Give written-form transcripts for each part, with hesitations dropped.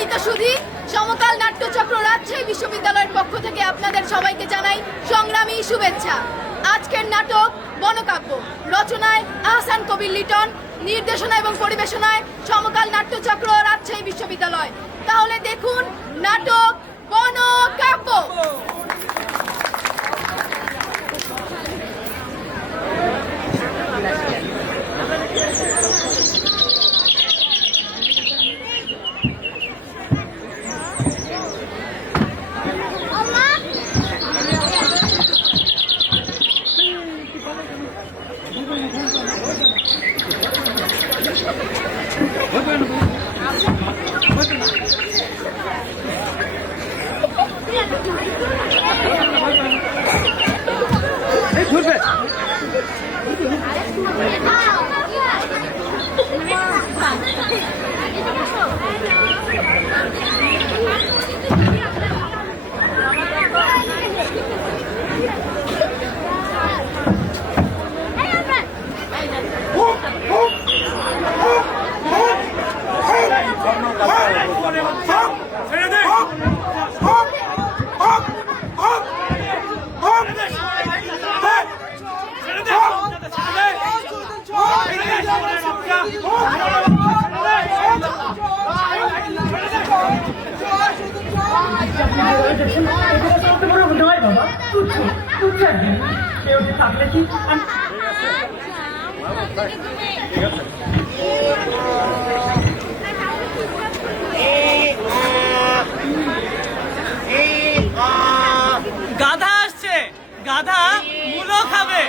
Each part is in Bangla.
সম্মানিত সুধী, সমকাল নাট্যচক্র রাজশাহী বিশ্ববিদ্যালয়ের পক্ষ থেকে আপনাদের সবাইকে জানাই সংগ্রামী শুভেচ্ছা। আজকের নাটক বনকাব্য, রচনায় আহসান কবির লিটন, নির্দেশনা এবং পরিবেশনায় সমকাল নাট্যচক্র রাজশাহী বিশ্ববিদ্যালয়। তাহলে দেখুন নাটক বনকাব্য। গাধা আসছে, গাধা মূলো খাবে।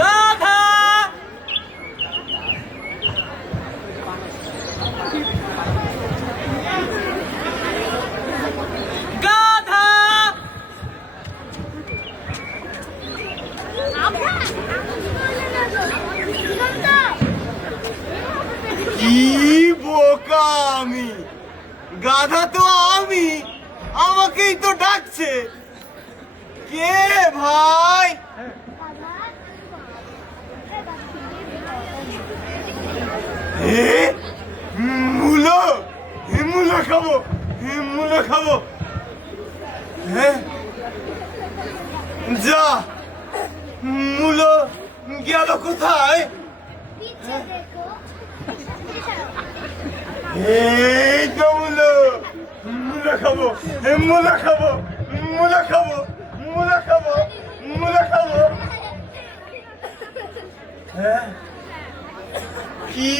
গাধা গাধা কি বোকা আমি! গাধা তো আমি, আমাকেই তো ডাকছে। কে ভাই? মূলো, মূলো খাবো, মূলো খাবো। যা, মূলো গেল কোথায়? এই তো মূলো, মূলো খাবো, মূলো খাবো, মূলো খাবো, মূলো খাবো, মূলো খাবো। কি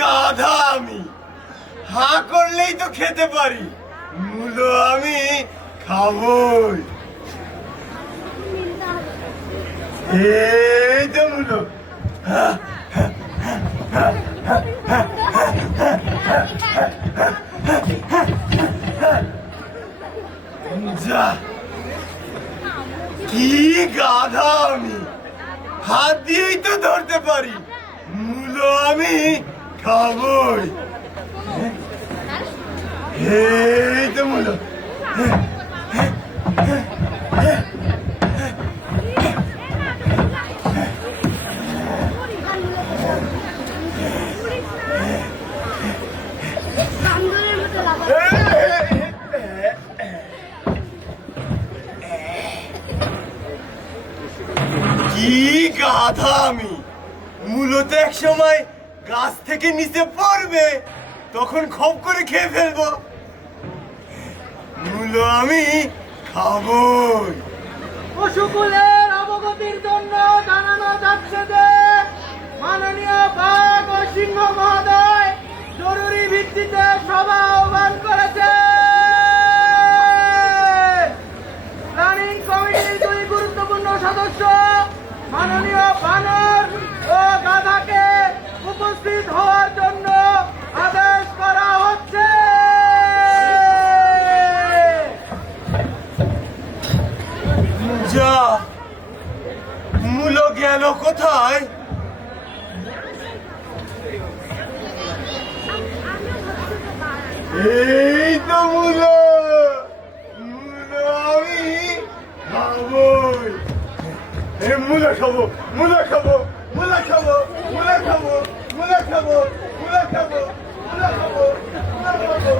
গাধা আমি! হা করলেই তো খেতে পারি। মূলো আমি খাবোই। এই তো মূলো। যা, কি গাধা আমি! হাত দিয়েই তো ধরতে পারি। মূলো আমি খাবোই। এই তো মূলো। কি গাধা আমি! মূলত এক সময় গাছ থেকে নিচে পড়বে, তখন খপ করে খেয়ে ফেলবো। মূলো আমি খাবোই। পশুকুলের অবগতির জন্য জানানো যাচ্ছে যে মাননীয় বাঘ ও সিংহ মহোদয় জরুরি ভিত্তিতে সভা আহ্বান করেছে। প্ল্যানিং কমিটির দুই গুরুত্বপূর্ণ সদস্য মাননীয় বানর ও গাধাকে উপস্থিত হওয়ার জন্য আদেশ করা হচ্ছে। কোথায়? এই তো মুলো, মুলো আমি খাবই। মুলা খাবো, মুলা খাবো, মুলা খাবো, মুলা খাবো, মুলা খাবো, মুলা খাবো, মুলা খাবো, মুলা খাবো।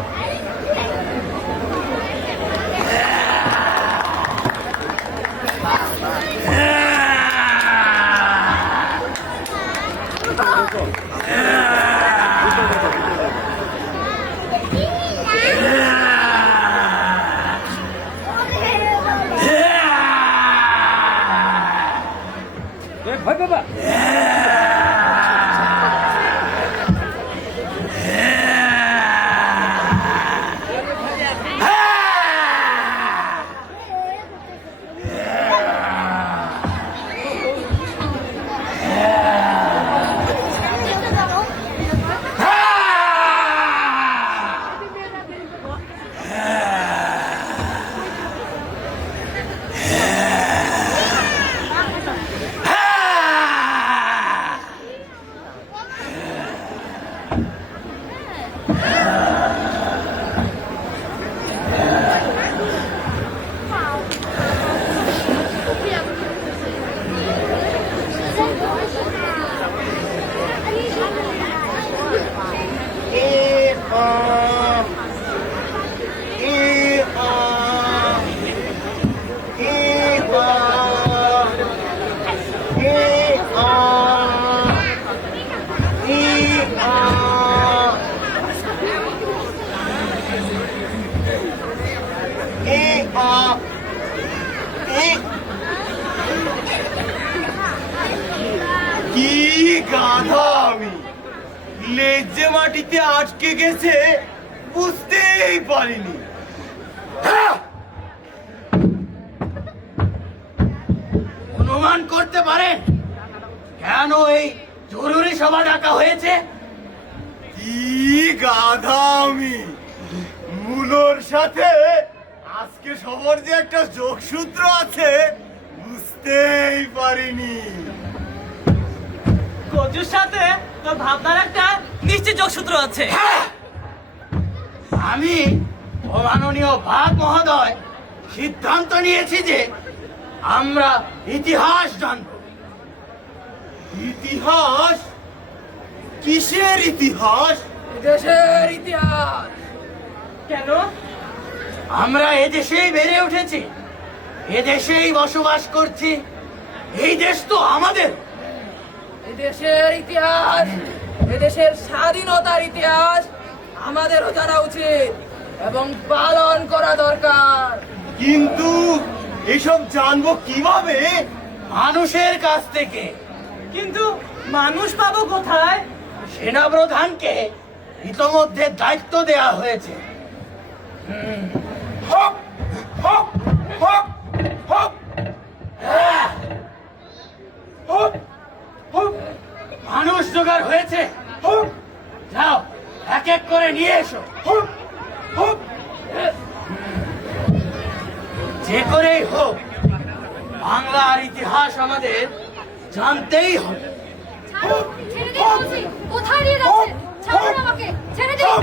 ভয় বাবা কি গাধা আমি! লেজ যে মাটিতে আটকে গেছে বুঝতেই পারিনি। অনুমান করতে পারেন কেন এই জরুরি সভা ডাকা হয়েছে? কি গাধা আমি! মুলোর সাথে আজকে সবার যে একটা যোগসূত্র আছে বুঝতেই পারিনি। কচুর সাথে তোর ভাবনার একটা নিশ্চিত যোগসূত্র আছে। আমি ও মাননীয় ভাগ মহোদয় সিদ্ধান্ত নিয়েছি যে আমরা ইতিহাস জানব। ইতিহাস? কিসের ইতিহাস? দেশের ইতিহাস। কেন? আমরা এদেশেই বেড়ে উঠেছি, এদেশেই বসবাস করছি, এই দেশ তো আমাদের। এদেশের ইতিহাস, এদেশের স্বাধীনতার ইতিহাস আমাদেরও জানা উচিত এবং পালন করা দরকার। কিন্তু এসব জানবো কিভাবে? মানুষের কাছ থেকে। কিন্তু মানুষ পাবো কোথায়? সেনাপ্রধানকে ইতোমধ্যে দায়িত্ব দেয়া হয়েছে। হক হক হক হক হক হক মানুষ জোগাড় হয়েছে। হক যাও এক এক করে নিয়ে এসো। হক হক। যে করেই হোক বাংলার ইতিহাস আমাদের জানতেই হবে। ছেড়ে দিন বলছি। কোথায় নিয়ে যাচ্ছে? ছাড়ুন আমাকে, ছেড়ে দিন।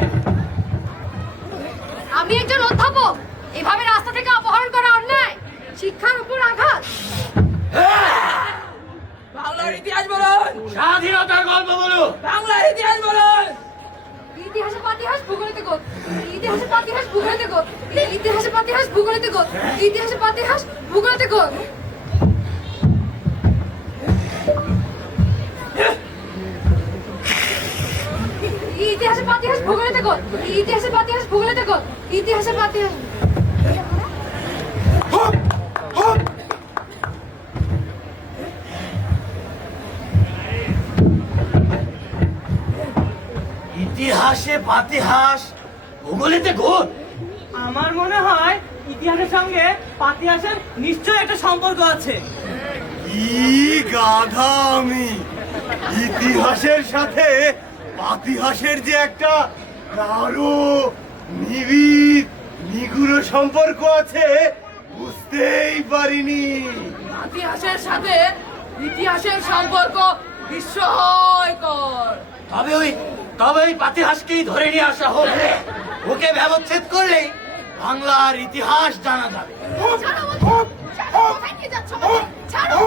আমি একজন অধ্যাপক, এভাবে রাস্তা থেকে অপহরণ করা অন্যায়, শিক্ষার উপর আঘাত। বাংলার ইতিহাস বলুন, স্বাধীনতার গল্প বলো। বাংলার ইতিহাস বলুন। ইতিহাসে পাতিহাস ভূগোলেতে গোত, ইতিহাসে পাতিহাস ভূগোলেতে গোত, ইতিহাসে পাতিহাস ভূগোলেতে গোত, ইতিহাসে পাতিহাস ভূগোলেতে গোত। ইতিহাসে পাতিহাস ভূগোলেতে গোত, ইতিহাসে পাতিহাস ভূগোলেতে গোত, ইতিহাসে পাতিহাস। হক হক। ইতিহাসে পাতিহাস ভূগোলেতে গোল। আমার মনে হয় ইতিহাসের সঙ্গে পাতিহাসের নিশ্চয়ই একটা সম্পর্ক আছে। কি গাধা আমি! ইতিহাসের সাথে পাতিহাসের যে একটা গাঢ় নিবিড় নিগুড় সম্পর্ক আছে বুঝতেই পারিনি। ইতিহাসের সাথে ইতিহাসের সম্পর্ক বিস্ময়কর। তবে ওই পাতিহাসকেই ধরে নিয়ে আসা হোক। ওকে ব্যবচ্ছেদ করলে বাংলার ইতিহাস জানা যাবে। ছাড়ো বলছি। কোথায় নিয়ে যাচ্ছ আমাকে? ছাড়ো।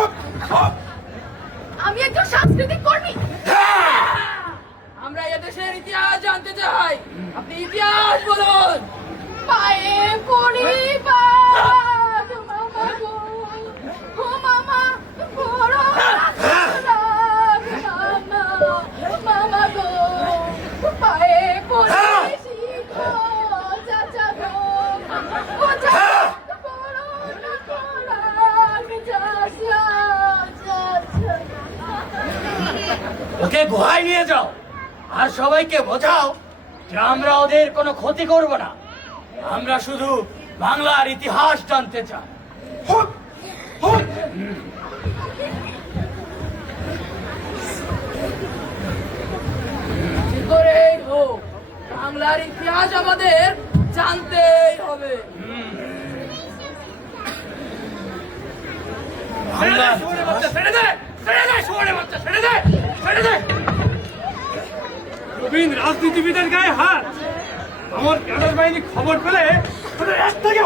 আমি একজন সাংস্কৃতিক কর্মী। আমরা এদেশের ইতিহাস জানতে চাই, আপনি ইতিহাস বলুন। পায়ে পড়ি বাদ মামা গো, ও মামা বড় রাগ মামা, মামা গো, পায়ে পড়ি শিখো চাচা গো, ও চাচা বড় রাগ চাচা, চাচা। ওকে গুহায় নিয়ে যাও আর সবাইকে বোঝাও যে আমরা ওদের কোনো ক্ষতি করব না। আমরা শুধু বাংলার ইতিহাস জানতে চাই। কি করেই হোক, বাংলার ইতিহাস আমাদের জানতেই হবে। বাংলার প্রবীণ রাজনীতিবিদের গায়ে হাত। আমার ক্যাডার বাহিনী খবর পেলে ওদের রাস্তাকে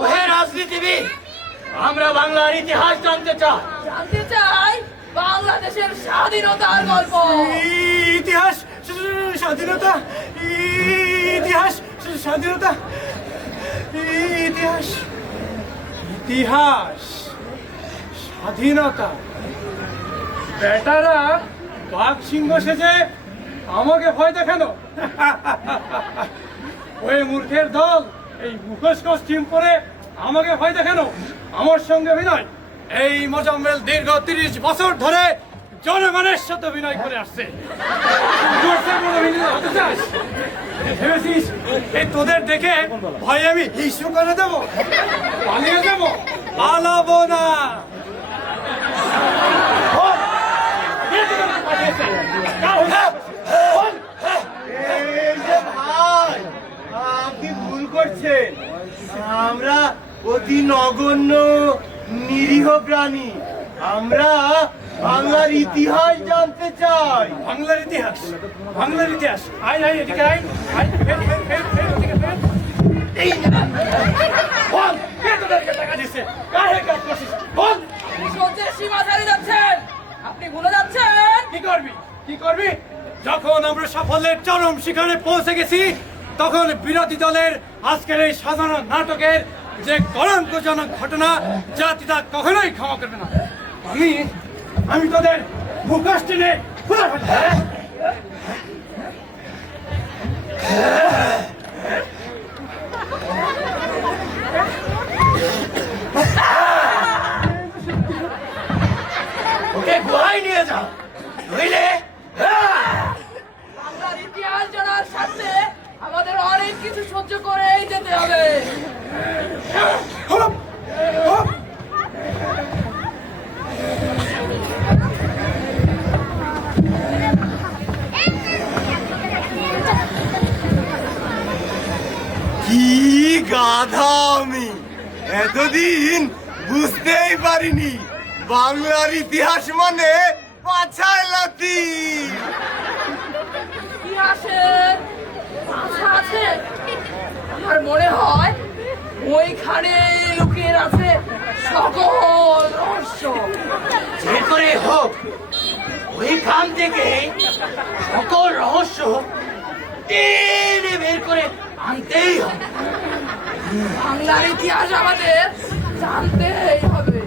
ওহে রাজনীতিবিদ, আমরা বাংলার ইতিহাস জানতে চাই। জানতে চাই বাংলাদেশের স্বাধীনতার গল্প। ইতিহাস স্বাধীনতা, ইতিহাস স্বাধীনতা, ইতিহাস ইতিহাস স্বাধীনতা। বেটারা বাঘ সিংহ সেজে আমাকে ভয় দেখানো। ওই মূর্খের দল এই মুখোশ কস্টিউম পরে আমাকে ভয় দেখানো। আমার সঙ্গে অভিনয়। এই মোজাম্মেল দীর্ঘ 30 বছর ধরে জনগণের সাথে অভিনয় করে আসছে। হতে চাস? ভেবেছিস এই তোদের দেখে ভয় আমি ইস্যু করে দেবো, পালিয়ে যাবো? পালাবো না। এই যে ভাই, আপনি ভুল করছেন। আমরা অতি নগণ্য নিরীহ প্রাণী। আমরা বাংলার ইতিহাস জানতে চাই। বাংলার ইতিহাস, বাংলার ইতিহাস। আয় আয় এদিকে আয়, আয়, ফের, ফের, ফের, ফের, এদিকে ফের। এই বল, কে তোদেরকে টাকা দিচ্ছে? কারে কাজ করছিস? বল। আপনি সহ্যের সীমা ছাড়িয়ে যাচ্ছেন, আপনি ভুলে যাচ্ছেন। কি করবি? কি করবি? যখন আমরা সাফল্যের চরম শিখরে পৌঁছে গেছি, তখন বিরোধী দলের আজকের এই সাধারণ নাটকের যে কলঙ্কজনক ঘটনা জাতিটা কখনোই ক্ষমা করবে না। আমি তোদের মুখোশ টেনে খুলে ফেলবো। ওকে গুহায় নিয়ে যাও, নইলে বাংলার ইতিহাস জানার স্বার্থে আমাদের অনেক কিছু সহ্য করেই যেতে হবে। কি গাধা আমি! এতদিন বুঝতেই পারিনি বাংলার ইতিহাস মানে পাছায় লাথি। ইতিহাসের আশা আছে, আমার মনে হয় ওইখানে লুকিয়ে আছে সকল রহস্য। যে করে হোক ওইখান থেকে সকল রহস্য টেনে বের করে আনতেই হবে। বাংলার ইতিহাস আমাদের জানতেই হবে।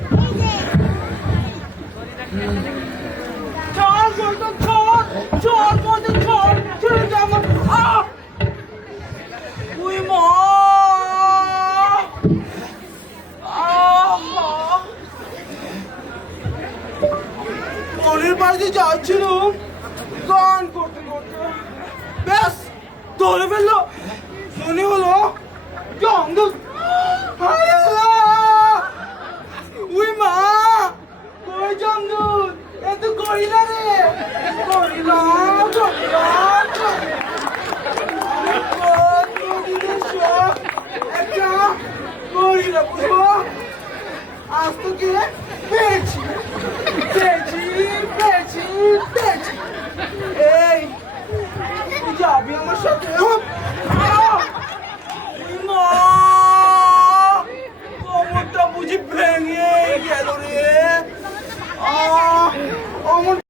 চল বলতো চল, চল বলতো চল, চলে যাবো। উই মা, পরের বাড়িতে যাচ্ছিলাম গান করতে করতে, ব্যাস ধরে ফেললো। মনে হলো জঙ্গল। উই মা, কই জঙ্গল? এত গরিলা রে, গরিলা।